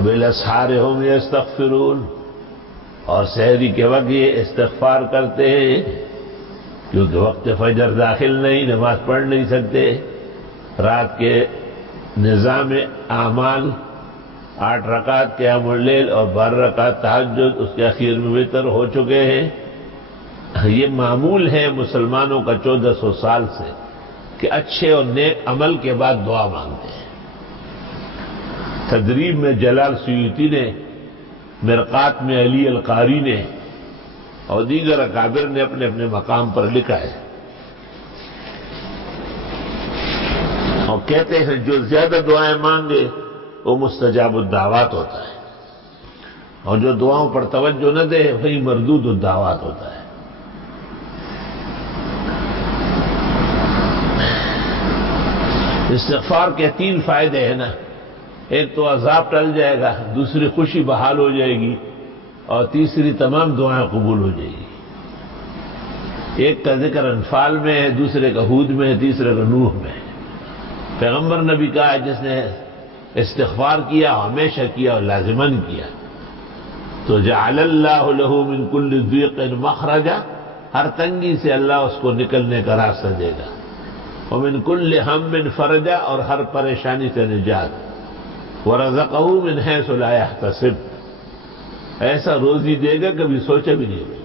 وبالاسحار هم یستغفرون، اور سحری کے وقت یہ استغفار کرتے ہیں کیونکہ وقت فجر داخل نہیں، نماز پڑھ نہیں سکتے۔ رات کے نظام اعمال 8 رکعت قیام اللیل اور 12 رکعت تہجد، اس کے اخیر میں وتر ہو چکے ہیں۔ یہ معمول ہے مسلمانوں کا 1400 سال سے کہ اچھے اور نیک عمل کے بعد دعا مانگتے ہیں۔ تدریب میں جلال سیوطی نے، مرقات میں علی القاری نے اور دیگر اکابر نے اپنے اپنے مقام پر لکھا ہے، اور کہتے ہیں جو زیادہ دعائیں مانگے وہ مستجاب الدعوات ہوتا ہے، اور جو دعاؤں پر توجہ نہ دے وہی مردود الدعوات ہوتا ہے۔ استغفار کے 3 فائدے ہیں نا، ایک تو عذاب ٹل جائے گا، دوسری خوشی بحال ہو جائے گی، اور تیسری تمام دعائیں قبول ہو جائے گی۔ ایک کا ذکر انفال میں ہے، دوسرے کا ہود میں ہے، تیسرے کا نوح میں ہے۔ پیغمبر نبی کہا ہے جس نے استغفار کیا، ہمیشہ کیا اور لازماً کیا، تو جعل اللہ لہ من کل ضیق مخرجا، ہر تنگی سے اللہ اس کو نکلنے کا راستہ دے گا، ومن کل ہم فرجا، اور ہر پریشانی سے نجات، ورزقہ من حیث لا یحتسب، ایسا روزی دے گا کبھی سوچا بھی نہیں ہوگا۔